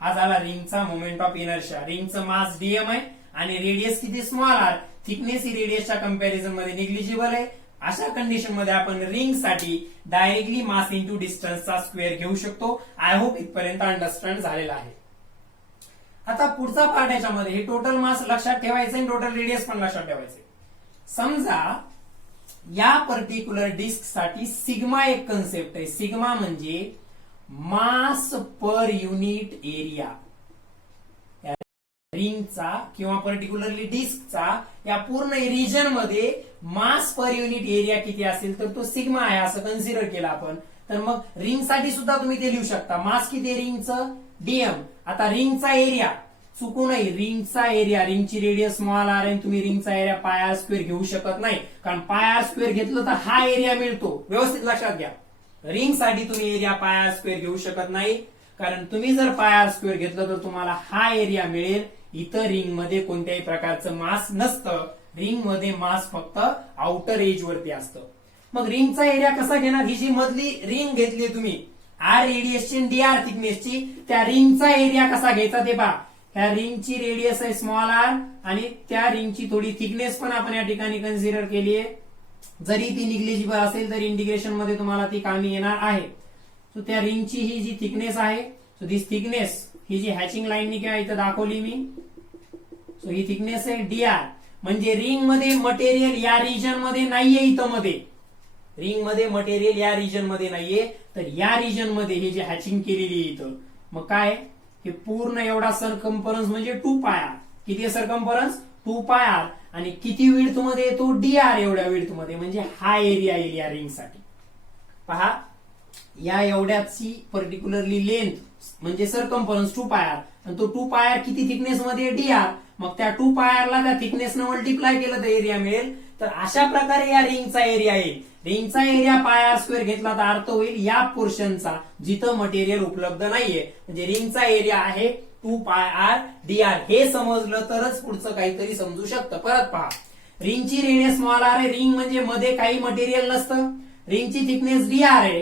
हा झाला रिंगचा मोमेंट ऑफ इनर्शिया. रिंगचं मास डीएम आहे आणि रेडियस किती स्मॉल आर, थिकनेस ही रेडियसच्या कम्पॅरिझन मध्ये निग्लिजिबल आहे. अशा कंडिशन मध्ये आपण रिंग साठी डायरेक्टली मास इंटू डिस्टन्सचा स्क्वेअर घेऊ शकतो. आय होप इथपर्यंत अंडरस्टँड झालेला आहे. आता पुढचा पार्ट याच्यामध्ये हे टोटल मास लक्षात ठेवायचं आणि टोटल रेडियस पण लक्षात ठेवायचं. समजा या पर्टिक्युलर डिस्क साठी सिग्मा एक कन्सेप्ट आहे. सिग्मा म्हणजे मास पर युनिट एरिया. रिंगचा किंवा पर्टिक्युलरली डिस्कचा या पूर्ण रिजन मध्ये मास पर युनिट एरिया किती असेल तर तो सिग्मा आहे असं कन्सिडर केलं आपण. तर मग रिंग साठी सुद्धा तुम्ही ते लिहू शकता. मास किती आहे रिंगचं डीएम. आता रिंगचा एरिया चुकू नाही, रिंगचा एरिया, रिंगची रेडियस स्मॉल आर आहे, तुम्ही रिंगचा एरिया पाय आर स्क्वेअर घेऊ शकत नाही, कारण पाय आर स्क्वेअर घेतलं तर हा एरिया मिळतो. व्यवस्थित लक्षात घ्या, रिंग साठी तुम्ही एरिया पाय आर स्क्वेअर घेऊ शकत नाही, कारण तुम्ही जर पाय आर स्क्वेअर घेतलं तर तुम्हाला हा एरिया मिळेल. इथं रिंग मध्ये कोणत्याही प्रकारचं मास नसतं. रिंग मध्ये मास फक्त आउटर एज वरती असतं. मग रिंगचा एरिया कसा घेणार, ही जी मधली रिंग घेतली तुम्ही आर रेडियसची डी आर थिकनेसची, त्या रिंगचा एरिया कसा घ्यायचा ते पहा. ह्या रिंगची रेडियस आहे स्मॉल आर आणि त्या रिंगची थोडी थिकनेस पण आपण या ठिकाणी कन्सिडर केली आहे. जरी ती निग्लिजिबल असेल तर इंटिग्रेशन मध्ये तुम्हाला ती कामी येणार आहे. सो त्या रिंगची ही जी थिकनेस आहे, सो दिस थिकनेस ही जी हॅचिंग लाईननी किंवा इथं दाखवली मी, सो ही थिकनेस आहे डी आर. म्हणजे रिंग मध्ये मटेरियल या रिजन मध्ये नाहीये, इथं मध्ये रिंग मध्ये मटेरियल या रिजन मध्ये नाहीये, तर या रिजन मध्ये हे जे हॅचिंग केलेली आहे इथं, मग काय हे पूर्ण एवढा सर्कम्फरन्स म्हणजे 2 पाय आर. किती सर्कम्फरन्स 2 पाय आर, आणि किती विड्थ मध्ये येतो डी आर एवढ्या विड्थ मध्ये, म्हणजे हा एरिया येईल या रिंग साठी. पहा या एवढ्याची पर्टिक्युलरली लेंथ म्हणजे सर्कम्फरन्स 2 पाय आर, आणि तो 2 पाय आर किती थिकनेस मध्ये डी आर, मग त्या 2 पाय आरला त्या थिकनेसनं मल्टिप्लाय केलं तर एरिया मिळेल. तर अशा प्रकारे या रिंगचा एरिया येईल. रिंगचा एरिया पाय आर स्क्वेअर घेतला तर अर्थ होईल या पोर्शनचा जिथं मटेरियल उपलब्ध नाहीये. म्हणजे रिंगचा एरिया आहे 2 पाय आर डी आर. हे समजलं तरच पुढचं काहीतरी समजू शकतं. परत पहा, रिंगची रेडियस स्मॉल आर आहे. रिंग म्हणजे मध्ये काही मटेरियल नसतं. रिंगची थिकनेस डी आर आहे,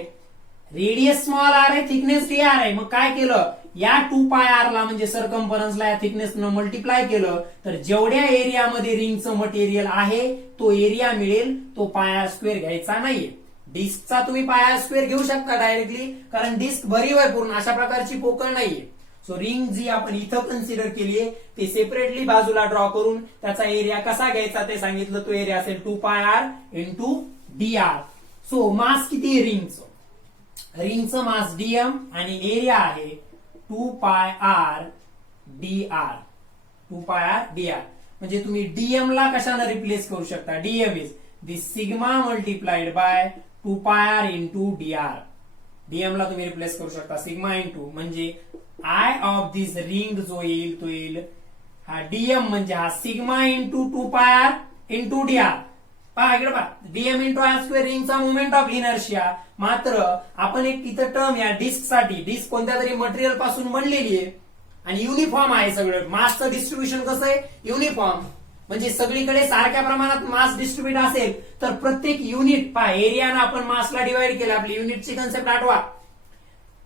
रेडियस स्मॉल आर आहे, थिकनेस डी आर आहे. मग काय केलं, या 2 पाय आर ला म्हणजे सरकमफरन्सला या थिकनेसनं मल्टिप्लाय केलं तर जेवढ्या एरियामध्ये रिंगचं मटेरियल आहे तो एरिया मिळेल. तो पाय आर स्क्वेअर घ्यायचा नाहीये. डिस्कचा तुम्ही पाय आर स्क्वेअर घेऊ शकता डायरेक्टली, कारण डिस्क भरीव आहे पूर्ण, अशा प्रकारची पोकळ नाहीये. सो रिंग जी आपण इथं कन्सिडर केली आहे ते सेपरेटली बाजूला ड्रॉ करून त्याचा एरिया कसा घ्यायचा ते सांगितलं. तो एरिया असेल 2 pi R into D R. So mass किती आहे रिंगचं, रिंगचं मास डीएम आणि एरिया आहे 2 pi R D R. 2 pi R D R म्हणजे तुम्ही डीएम ला कशाने रिप्लेस करू शकता, DM is the sigma multiplied by 2 pi R into D R. DM ला तुम्ही रिप्लेस करू शकता सिग्मा इंटू, म्हणजे आय ऑफ दिस रिंग जो येईल तो येईल हा डीएम म्हणजे हा sigma into 2 pi R into D R. पहा इकडे पहा, डीएम इंटू आर स्क्वेअर रिंगचा मोमेंट ऑफ इनर्शिया. मात्र आपण एक इथं टर्म या डिस्क साठी, डिस्क कोणत्या तरी मटेरियल पासून बनलेली आहे आणि युनिफॉर्म आहे सगळं. मासचं डिस्ट्रीब्युशन कसं आहे, युनिफॉर्म. म्हणजे सगळीकडे सारख्या प्रमाणात मास डिस्ट्रीब्युट असेल तर प्रत्येक युनिट, पहा एरियानं आपण मासला डिवाइड केलं. आपली युनिटची कन्सेप्ट आठवा,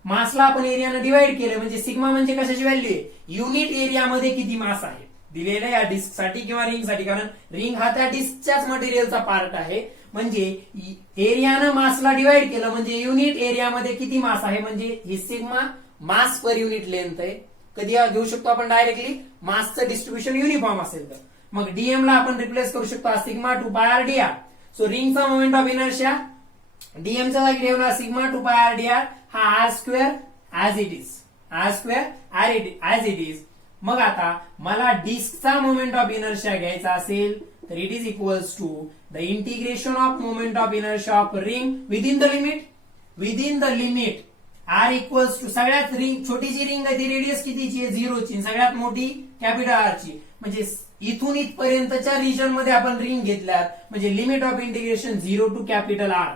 मासला आपण एरियानं डिवाइड केलं म्हणजे सिग्मा म्हणजे कशाची व्हॅल्यू आहे, युनिट एरियामध्ये किती मास आहे दिलेलं या डिस्क साठी किंवा रिंग साठी. कारण रिंग हा त्या डिस्कच्याच मटेरियलचा पार्ट आहे. म्हणजे एरियानं मासला डिवाइड केलं म्हणजे युनिट एरियामध्ये किती मास आहे, म्हणजे ही सिग्मा मास पर युनिट लेंथ आहे. कधी घेऊ शकतो आपण डायरेक्टली, मासचं डिस्ट्रीब्युशन युनिफॉर्म असेल तर. मग डीएम ला आपण रिप्लेस करू शकतो sigma 2 pi R D R. So रिंगचा मोमेंट ऑफ इनर्शिया डीएमच्या जागी ठेवला sigma 2 pi R D R, हा R square as it is, R square as it is. मग आता मला डिस्कचा मोमेंट ऑफ इनर्शिया घ्यायचा असेल तर it is equals to the integration of moment of inertia of ring within the limit R equals to, सगळ्यात ring छोटीची ring आहे ती रेडियस कितीची आहे, 0 ची, सगळ्यात मोठी कॅपिटल आर ची. म्हणजे इथून इथपर्यंतच्या रिजन मध्ये आपण रिंग घेतल्यात म्हणजे limit of integration 0 to capital R.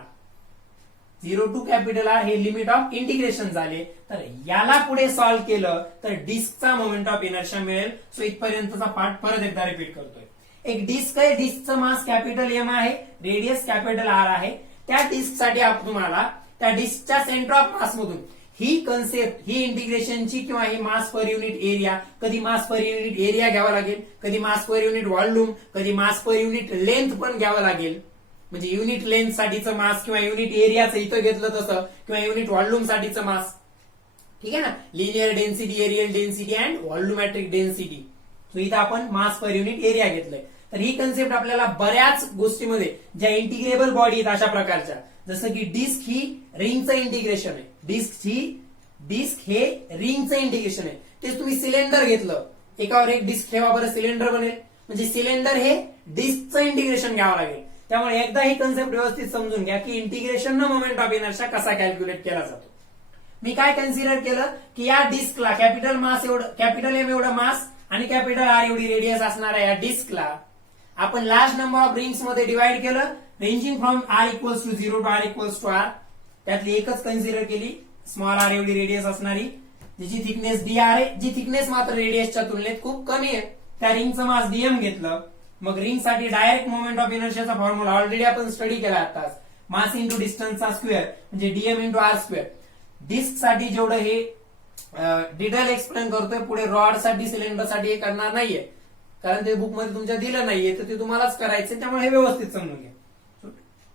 0 to capital R हे लिमिट ऑफ इंटिग्रेशन झाले. तर याला पुढे सॉल्व्ह केलं तर डिस्कचा मोमेंट ऑफ इनर्शिया मिळेल. सो इथपर्यंतचा पार्ट परत एकदा रिपीट करतोय. एक डिस्क आहे, डिस्कचं मास कॅपिटल एम आहे, रेडियस कॅपिटल आर आहे. त्या डिस्क साठी आपण तुम्हाला त्या डिस्कच्या सेंटर ऑफ मास मधून ही कन्सेप्ट, ही इंटिग्रेशनची किंवा ही मास पर युनिट एरिया, कधी मास पर युनिट एरिया घ्यावा लागेल, कधी मास पर युनिट व्हॉल्यूम, कधी मास पर युनिट लेंथ पण घ्यावं लागेल. म्हणजे युनिट लेंथ साठीचं मास किंवा युनिट एरियाचं इथं घेतलं तसं, किंवा युनिट व्हॉल्यूम साठीचं मास. ठीक आहे ना, linear density, areal density and volumetric density. So इथं आपण मास पर युनिट एरिया घेतलंय. तर ही कन्सेप्ट आपल्याला बऱ्याच गोष्टीमध्ये ज्या इंटिग्रेबल बॉडी आहेत अशा प्रकारच्या, जसं की डिस्क ही रिंगचं इंटिग्रेशन आहे, डिस्क हे रिंगचं इंटिग्रेशन आहे. तेच तुम्ही सिलेंडर घेतलं, एकावर एक डिस्क ठेवा बरं सिलेंडर बनेल. म्हणजे सिलेंडर हे डिस्कचं इंटिग्रेशन घ्यावं लागेल. त्यामुळे एकदा ही कन्सेप्ट व्यवस्थित समजून घ्या की इंटिग्रेशन न मोमेंट ऑफ इनर्शिया कसा कॅल्क्युलेट केला जातो. मी काय कन्सिडर केलं की या डिस्कला कॅपिटल मास एवढं, कॅपिटल एम एवढं मास आणि कॅपिटल आर एवढी रेडियस असणाऱ्या या डिस्कला आपण लार्ज नंबर ऑफ रिंग्स मध्ये डिवाइड केलं, ranging from R equals to 0 to R equals to R. त्यातली एकच कन्सिडर केली, स्मॉल आर एवढी रेडियस असणारी, जिची थिकनेस डी आर आहे, जी थिकनेस मात्र रेडियसच्या तुलनेत खूप कमी आहे. त्या रिंगचं मास डीएम घेतलं. मग रिंग साठी डायरेक्ट मोमेंट ऑफ इनर्शियाचा फॉर्म्युला ऑलरेडी आपण स्टडी केला आताच, मास इंटू डिस्टन्सचा स्क्वेअर म्हणजे DM into R square. Disc साठी जेवढं हे डिटेल एक्सप्लेन करतोय, पुढे रॉड साठी सिलेंडर साठी हे करणार नाहीये, कारण ते बुक मध्ये तुमच्या दिलं नाहीये, तर ते तुम्हालाच करायचं. त्यामुळे हे व्यवस्थित समजून घ्या.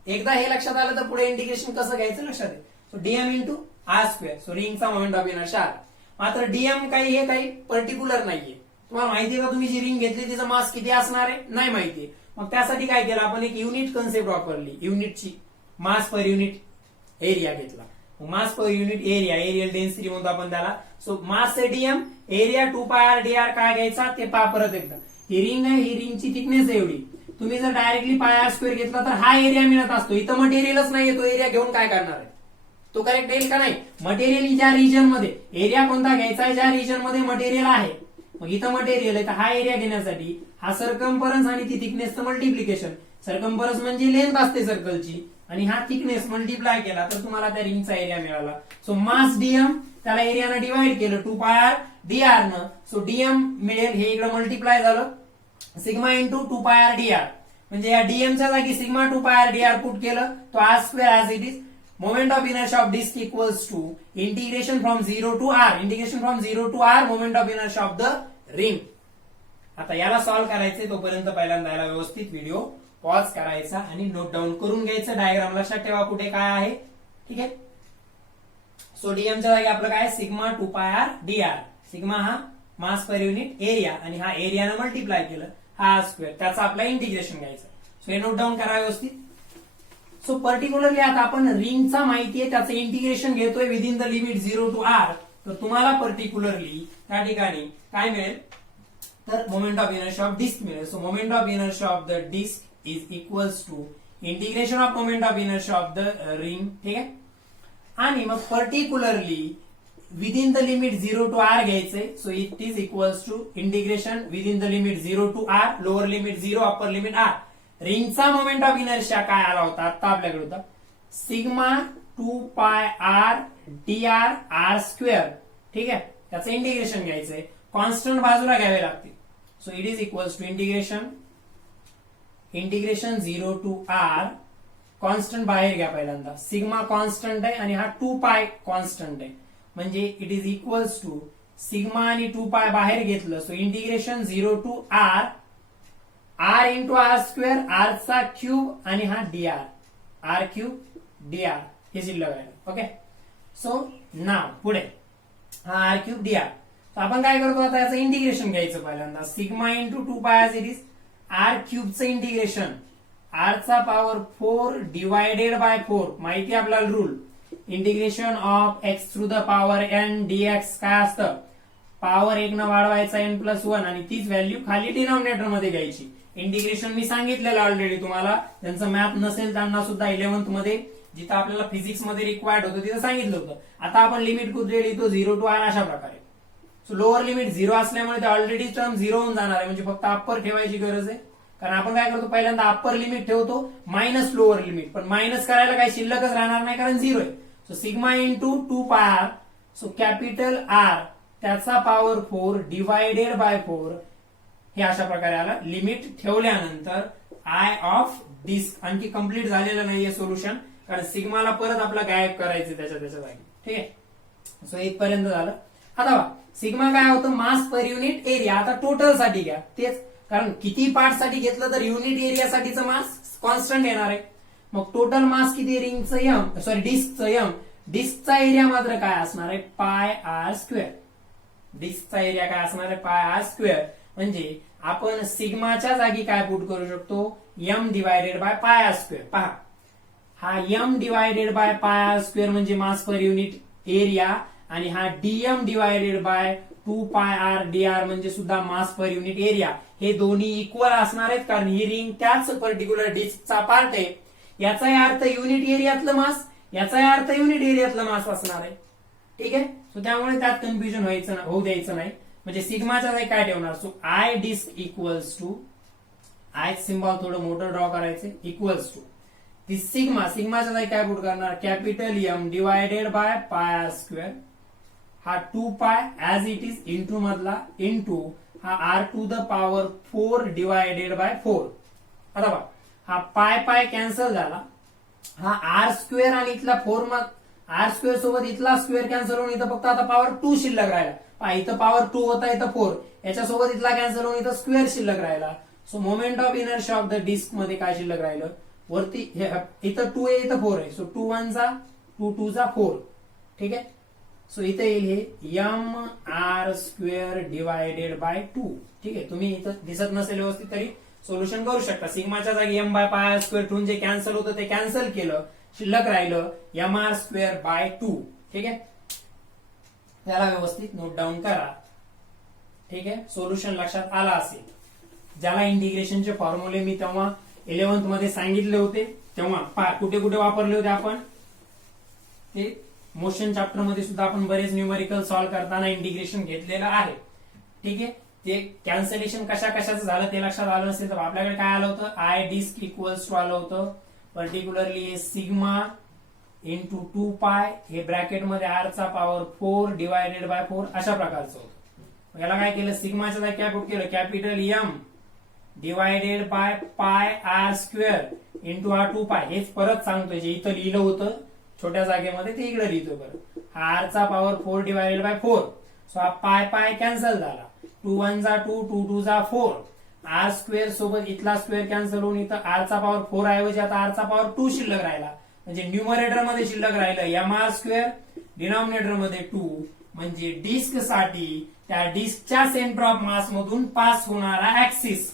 एकदा हे लक्षात आलं तर पुढे इंटिग्रेशन कसं घ्यायचं लक्षात आहे. So DM into R square, so रिंगचा मोमेंट ऑफ इनर्शिया आर. मात्र डीएम हे काही पर्टिक्युलर नाहीये. तुम्हाला माहितीये का तुम्ही जी रिंग घेतली तिचा मास किती असणार आहे, नाही माहितीये. मग त्यासाठी काय केलं आपण, एक युनिट कन्सेप्ट वापरली, युनिटची मास पर युनिट एरिया घेतला. Mass per unit area, areal density म्हणतो आपण त्याला. सो मास आहे DM, area 2 pi R D R. काय घ्यायचा ते पहा परत एकदा. ही रिंग आहे, ही रिंगची थिकनेस आहे एवढी. तुम्ही जर डायरेक्टली पाय आर स्क्वेअर घेतला तर हा एरिया मिळत असतो. इथं मटेरियलच नाहीये, तो एरिया घेऊन काय करणार आहे, तो करेक्ट येईल का नाही. मटेरियल ज्या रिजन मध्ये, एरिया कोणता घ्यायचा आहे ज्या रिजन मध्ये मटेरियल आहे. मग इथं मटेरियल आहे तर हा एरिया घेण्यासाठी हा सरकमफरन्स आणि ती थिकनेसचं मल्टिप्लिकेशन. सरकमफरन्स म्हणजे लेंथ असते सर्कलची आणि हा थिकनेस मल्टिप्लाय केला तर तुम्हाला त्या रिंगचा एरिया मिळाला. सो मास डीएम, त्याला एरियानं डिवाइड केलं 2 पाय आर डी आर न. सो डीएम मिळेल, हे इकडे मल्टिप्लाय झालं sigma into 2 pi R D R. म्हणजे या डीएमच्या जागी sigma 2 pi R D R put केलं तो R square as it is moment of inertia of disc equals to integration from 0 to R, integration from 0 to R moment of inertia of the ring. आता याला solve करायचंय तोपर्यंत पहिल्यांदा याला व्यवस्थित video pause करायचा आणि नोट डाऊन करून घ्यायचं. डायग्राम लक्षात ठेवा कुठे काय आहे. ठीक आहे. सो डीएमच्या जागी आपलं काय sigma 2 pi R D R. Sigma हा मास पर युनिट एरिया आणि हा एरियानं मल्टिप्लाय केलं हा आर स्क्वेअर, त्याचा आपला इंटिग्रेशन घ्यायचं. सो हे नोट डाऊन करा व्यवस्थित. सो पर्टिक्युलरली आता आपण रिंगचा माहिती आहे त्याचं इंटिग्रेशन घेतोय within the limit 0 to R. तर तुम्हाला पर्टिक्युलरली त्या ठिकाणी काय मिळेल तर moment of inertia of disc मिळेल. So moment of inertia of the disc is equals to integration of moment of inertia of the ring. ठीक आहे. आणि मग particularly within the limit 0 to R घ्यायचंय. So it is equals to integration within the limit 0 to R, lower limit 0 upper limit R. रिंगचा moment of inertia काय आला होता आता आपल्याकडे होता sigma 2 pi R D R R square. ठीक आहे. त्याचं इंटिग्रेशन घ्यायचंय. कॉन्स्टंट बाजूला घ्यावे लागतील. So it is equals to integration 0 to R, constant बाहेर घ्या पहिल्यांदा. सिग्मा कॉन्स्टंट आहे आणि हा 2 पाय कॉन्स्टंट आहे म्हणजे it is equals to sigma आणि 2 पाय बाहेर घेतलं. So integration 0 to R R into R square, R चा क्यूब आणि हा D R, R cube D R हे शिल्लक राहिलं. ओके. सो नाव पुढे हा आर क्यूब डी आर. आपण काय करतो आता याचं इंटिग्रेशन घ्यायचं पहिल्यांदा. Sigma into 2 pi as it is R क्यूबचं इंटिग्रेशन आर चा पॉवर 4 डिवायडेड बाय 4 माहिती आपल्याला rule. Integration of X through the power N DX काय असतं पॉवर 1 न वाढवायचा एन प्लस 1 आणि तीच व्हॅल्यू खाली डिनॉमिनेटर मध्ये घ्यायची. इंटिग्रेशन मी सांगितलेलं ऑलरेडी तुम्हाला, त्यांचं मॅथ नसेल त्यांना सुद्धा 11th मध्ये जिथं आपल्याला फिजिक्स मध्ये रिक्वायर्ड होतं तिथं सांगितलं होतं. आता आपण लिमिट कुठे लिहितो 0 टू आर अशा प्रकारे. सो लोअर लिमिट 0 असल्यामुळे ते ऑलरेडी टर्म 0 होऊन जाणार आहे म्हणजे फक्त अप्पर ठेवायची गरज आहे. कारण आपण काय करतो पहिल्यांदा अप्पर लिमिट ठेवतो मायनस लोअर लिमिट, पण मायनस करायला काही शिल्लकच राहणार नाही कारण 0 आहे. So sigma into 2 pi R, so capital R त्याचा पॉवर 4 डिवायडेड बाय 4 हे अशा प्रकारे आला. लिमिट ठेवल्यानंतर आय ऑफ डिस्क आणखी कंप्लीट झालेलं नाहीये सोल्युशन कारण सिग्माला परत आपला गायब करायचं त्याच्या जागी. ठीक आहे. सो इथपर्यंत झालं. आता सिग्मा काय होतं मास पर युनिट एरिया. आता टोटल साठी घ्या तेच, कारण किती पार्ट साठी घेतलं तर युनिट एरिया साठीचं मास कॉन्स्टंट येणार आहे. मग टोटल मास किती रिंगचं एम सॉरी डिस्कचं एम. डिस्कचा एरिया मात्र काय असणार आहे पाय आर स्क्वेअर. डिस्कचा एरिया काय असणार आहे पाय आर स्क्वेअर. म्हणजे आपण सिग्माच्या जागी काय पुट करू शकतो M divided by pi R square. पहा हा M divided by pi R square म्हणजे मास पर युनिट एरिया आणि हा DM divided by 2 pi R D R म्हणजे सुद्धा मास पर युनिट एरिया. हे दोन्ही इक्वल असणार आहेत कारण ही रिंग त्याच पर्टिक्युलर डिस्कचा पार्ट आहे. याचाही अर्थ युनिट एरियातलं मास, याचाही अर्थ युनिट एरियातलं मास असणार आहे. ठीक आहे. सो त्यामुळे त्यात कन्फ्युजन होऊ द्यायचं नाही. म्हणजे सिग्माच्या जागी काय ठेवणार. So I disc equals to I symbol थोडं मोठं ड्रॉ करायचं इक्वल्स टू ती सिग्मा. सिग्माच्या जागी काय पुट करणार capital M divided by pi R square. हा 2 pi as it is into मधला इंटू हा R to the power 4 divided by 4. आता बघा हा पाय पाय कॅन्सल झाला. हा आर स्क्वेअर आणि इथला 4 मग आर स्क्वेअर सोबत इथला स्क्वेअर कॅन्सल होऊन इथं फक्त आता पॉवर 2 शिल्लक राहिला. इथं पॉवर 2 होता इथं 4 याच्यासोबत इथला कॅन्सल होऊन इथं स्क्वेअर शिल्लक राहिला. So moment of inertia of the disc मध्ये काय शिल्लक राहिलं वरती इथं 2 आहे इथं 4 आहे. सो 2 1 चा 2 2 चा 4. ठीक आहे. सो इथे येईल हे M R square divided by 2. ठीक आहे. तुम्ही इथं दिसत नसेल व्यवस्थित तरी सोल्युशन करू शकता. सिग्माच्या जागी एम बाय पाय स्क्वेअर ठेवून जे कॅन्सल होतं ते कॅन्सल केलं, शिल्लक राहिलं एम आर स्क्वेअर बाय 2. ठीक आहे. त्याला व्यवस्थित नोट डाऊन करा. ठीक आहे. सोल्युशन लक्षात आला असेल. ज्याला इंटिग्रेशनचे फॉर्म्युले मी तेव्हा 11th मध्ये सांगितले होते तेव्हा कुठे कुठे वापरले होते आपण ते मोशन चॅप्टर मध्ये सुद्धा आपण बरेच न्यूमेरिकल सॉल्व्ह करताना इंटिग्रेशन घेतलेलं आहे. ठीक आहे. ते कॅन्सलेशन कशा कशाचं झालं ते लक्षात आलं असेल तर आपल्याकडे काय आलं होतं आय डिस्क इक्वल्स टू आलं होतं पर्टिक्युलरली हे सिग्मा इंटू 2 पाय हे ब्रॅकेटमध्ये आर चा पॉवर 4 डिवायडेड बाय 4 अशा प्रकारचं होतं. याला काय केलं सिग्माच्या जागी काय पुट केलं capital M divided by pi R square into हा 2 पाय. हेच परत सांगतोय, जे इथं लिहिलं होतं छोट्या जागेमध्ये ते इकडे लिहितो बरं. आर चा पॉवर 4 डिवायडेड बाय 4. सो हा पाय पाय कॅन्सल झाला. 2 1 जा 2, 2 2 जा 4. आर स्क्वेअर सोबत इथला स्क्वेअर कॅन्सल होऊन इथं आर चा पॉवर 4 ऐवजी आता आर चा पॉवर 2 शिल्लक राहिला. म्हणजे न्यूमरेटर मध्ये शिल्लक राहिलं एम आर स्क्वेअर, डिनॉमिनेटर मध्ये 2. म्हणजे डिस्क साठी त्या डिस्कच्या सेंटर ऑफ मास मधून पास होणारा ऍक्सिस,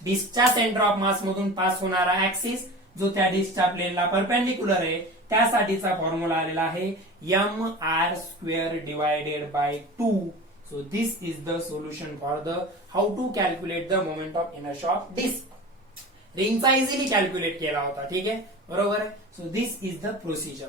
डिस्कच्या सेंटर ऑफ मास मधून पास होणारा ऍक्सिस जो त्या डिस्कच्या प्लेनला परपेंडिक्युलर आहे, त्यासाठीचा फॉर्म्युला आलेला आहे M R square divided by 2. So this is the solution for the how to calculate the moment of inertia of disc. रिंगचा इझिली कॅल्क्युलेट केला होता, ठीक आहे, बरोबर आहे. So this is the procedure,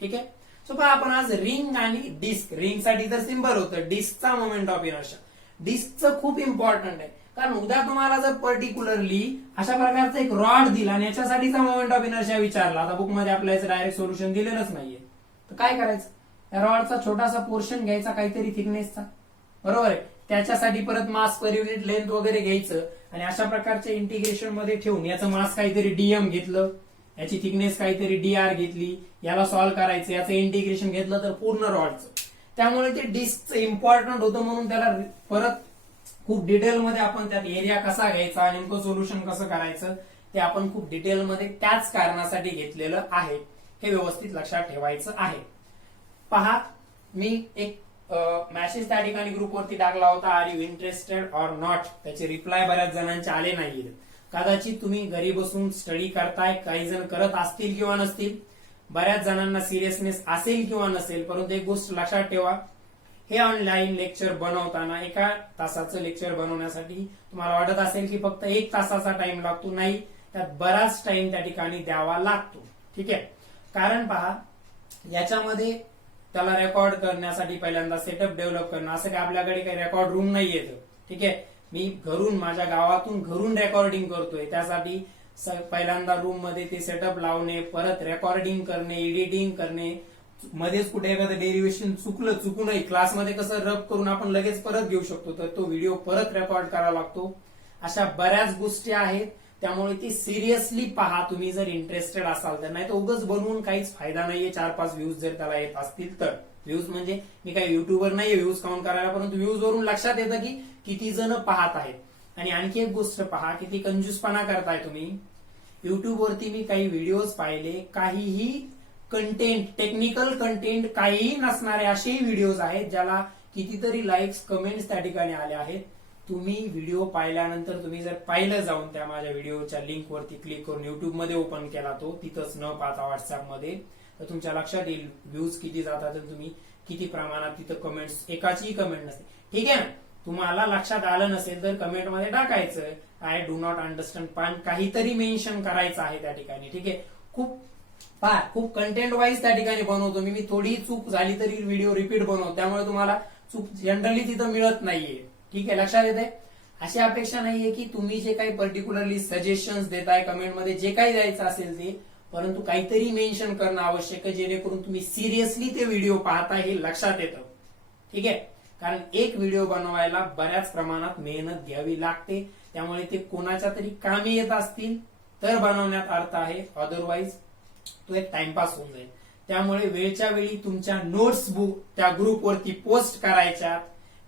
ठीक आहे. सो पहा आपण आज रिंग आणि डिस्क, रिंग साठी तर सिंपल होतं, डिस्कचा मोमेंट ऑफ इनर्शिया. डिस्कचं खूप इम्पॉर्टंट आहे, कारण उद्या तुम्हाला जर पर्टिक्युलरली अशा प्रकारचा एक रॉड दिला आणि याच्यासाठीचा मोमेंट ऑफ इनर्शिया विचारला, आता बुक मध्ये आपल्याला डायरेक्ट सोल्युशन दिलेलंच नाहीये, तर काय करायचं? या रॉडचा छोटासा पोर्शन घ्यायचा काहीतरी थिकनेसचा, बरोबर आहे. त्याच्यासाठी परत मास पर युनिट लेंथ वगैरे घ्यायचं आणि अशा प्रकारच्या इंटिग्रेशन मध्ये ठेवून याचं मास काहीतरी डीएम घेतलं, याची थिकनेस काहीतरी डीआर घेतली, याला सॉल्व्ह करायचं, याचं इंटिग्रेशन घेतलं तर पूर्ण रॉडचं. त्यामुळे ते डिस्कचं इम्पॉर्टंट होतं, म्हणून त्याला परत खूप डिटेलमध्ये आपण त्यात एरिया कसा घ्यायचा, नेमकं सोल्युशन कसं करायचं ते आपण खूप डिटेलमध्ये त्याच कारणासाठी घेतलेलं आहे. हे व्यवस्थित लक्षात ठेवायचं आहे. पहा, मी एक मेसेज त्या ठिकाणी ग्रुपवरती टाकला होता, are you interested or not. त्याचे रिप्लाय बऱ्याच जणांचे आले नाहीये. कदाचित तुम्ही घरी बसून स्टडी करताय, काही जण करत असतील किंवा नसतील, बऱ्याच जणांना सिरियसनेस असेल किंवा नसेल, परंतु एक गोष्ट लक्षात ठेवा, हे ऑनलाईन लेक्चर बनवताना 1 तासाचं लेक्चर बनवण्यासाठी तुम्हाला वाटत असेल की फक्त 1 तासाचा टाइम लागतो, नाही, त्यात बराच टाइम त्या ठिकाणी द्यावा लागतो, ठीक आहे. कारण पहा, याच्यामध्ये त्याला रेकॉर्ड करण्यासाठी पहिल्यांदा सेटअप डेव्हलप करणं, असं काही आपल्याकडे काही रेकॉर्ड रूम नाही येतं, ठीक आहे. मी घरून, माझ्या गावातून घरून रेकॉर्डिंग करतोय, त्यासाठी पहिल्यांदा रूम मध्ये ते सेटअप लावणे, परत रेकॉर्डिंग करणे, एडिटिंग करणे, मध्येच कुठे एखादं डेरिव्हेशन चुकू नये. क्लासमध्ये कसं रब करून आपण लगेच परत घेऊ शकतो, तर तो व्हिडिओ परत रेकॉर्ड करावा लागतो. अशा बऱ्याच गोष्टी आहेत, त्यामुळे ती सिरियसली पहा तुम्ही जर इंटरेस्टेड असाल तर. नाही तर उगाच बनवून काहीच फायदा नाहीये. 4-5 व्ह्यूज जर त्याला येत असतील तर. व्ह्यूज म्हणजे मी काही युट्यूबर नाहीये व्ह्यूज काउंट करायला, परंतु व्ह्यूज वरून लक्षात येतं की किती जण पाहत आहेत. आणि आणखी एक गोष्ट पहा, किती कंजूसपणा करताय तुम्ही. युट्यूबवरती मी काही व्हिडिओज पाहिले, काहीही कंटेंट, टेक्निकल कंटेंट काहीही नसणारे असेही व्हिडिओज आहेत, ज्याला कितीतरी लाईक्स, कमेंट्स त्या ठिकाणी आल्या आहेत. तुम्ही व्हिडिओ पाहिल्यानंतर तुम्ही जर पाहिलं जाऊन त्या माझ्या व्हिडिओच्या लिंक वरती क्लिक करून युट्यूबमध्ये ओपन केला तो, तिथंच न पाहता व्हॉट्सअपमध्ये, तर तुमच्या लक्षात येईल व्ह्यूज किती जातात आणि तुम्ही किती प्रमाणात तिथं कमेंट्स, एकाचीही कमेंट नसते, ठीक आहे ना. तुम्हाला लक्षात आलं नसेल तर कमेंटमध्ये टाकायचं आय डू नॉट अंडरस्टँड, पण काहीतरी मेन्शन करायचं आहे त्या ठिकाणी, ठीक आहे. खूप कंटेंट वाईज त्या ठिकाणी बनवतो मी थोडी चूक झाली तरी व्हिडिओ रिपीट बनवतो, त्यामुळे तुम्हाला चूक जनरली तिथं मिळत नाहीये, ठीक आहे, लक्षात येते. अशी अपेक्षा नाहीये की तुम्ही जे काही पर्टिक्युलरली सजेशन्स देताय कमेंटमध्ये, जे काही द्यायचं असेल ते, परंतु काहीतरी मेन्शन करणं आवश्यक आहे, जेणेकरून तुम्ही सिरियसली ते व्हिडिओ पाहताय हे लक्षात येतं, ठीक आहे. कारण एक व्हिडिओ बनवायला बऱ्याच प्रमाणात मेहनत घ्यावी लागते, त्यामुळे ते कोणाच्या तरी कामी येत असतील तर बनवण्यात अर्थ आहे, अदरवाईज तो एक टाइमपास होऊन जाईल. त्यामुळे वेळच्या वेळी तुमच्या नोट्स बुक त्या ग्रुपवरती पोस्ट करायच्या,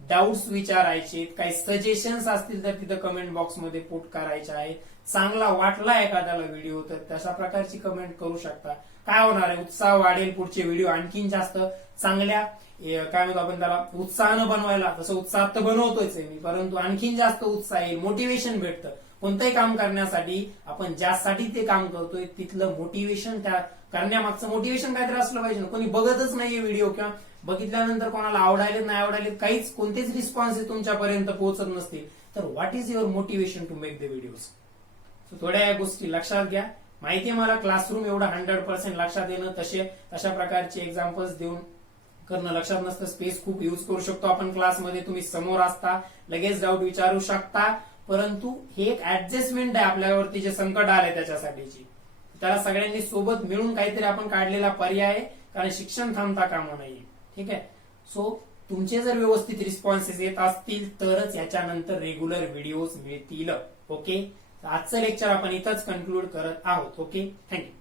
डाऊट्स विचारायचे, काही सजेशन्स असतील तर तिथं कमेंट बॉक्समध्ये पुट करायचे आहे. चांगला वाटला एखाद्याला व्हिडिओ तर तशा प्रकारची कमेंट करू शकता. काय होणार आहे, उत्साह वाढेल, पुढचे व्हिडिओ आणखीन जास्त चांगल्या, काय म्हणतो आपण त्याला, उत्साहानं बनवायला. तसं उत्साह तर बनवतोच आहे मी, परंतु आणखीन जास्त उत्साह येईल, मोटिवेशन भेटतं. कोणतंही काम करण्यासाठी आपण ज्यासाठी ते काम करतोय तिथलं मोटिवेशन, त्या करण्यामागचं मोटिवेशन काहीतरी असलं पाहिजे ना. कोणी बघतच नाहीये व्हिडिओ, किंवा बघितल्यानंतर कोणाला आवडायलेत नाही आवडायलेत, काहीच कोणतेच रिस्पॉन्स तुमच्यापर्यंत पोहोचत नसतील, तर what is your motivation to make the videos. थोड्या या गोष्टी लक्षात घ्या. माहिती मला क्लासरूम एवढं 100% लक्षात येणं, तशा प्रकारचे एक्झाम्पल्स देऊन करणं लक्षात नसतं. स्पेस खूप युज करू शकतो आपण क्लासमध्ये, तुम्ही समोर असता, लगेच डाऊट विचारू शकता, परंतु हे एक ऍडजस्टमेंट आहे आपल्यावरती जे संकट आलंय त्याच्यासाठीची. त्याला सगळ्यांनी सोबत मिळून काहीतरी आपण काढलेला पर्याय आहे, कारण शिक्षण थांबता कामा नाहीये, ठीक आहे. सो तुमचे जर व्यवस्थित रिस्पॉन्सेस येत असतील तरच याच्यानंतर रेग्युलर व्हिडिओज मिळतील. ओके, आजचं लेक्चर आपण इथंच कन्क्लूड करत आहोत. Okay, thank you.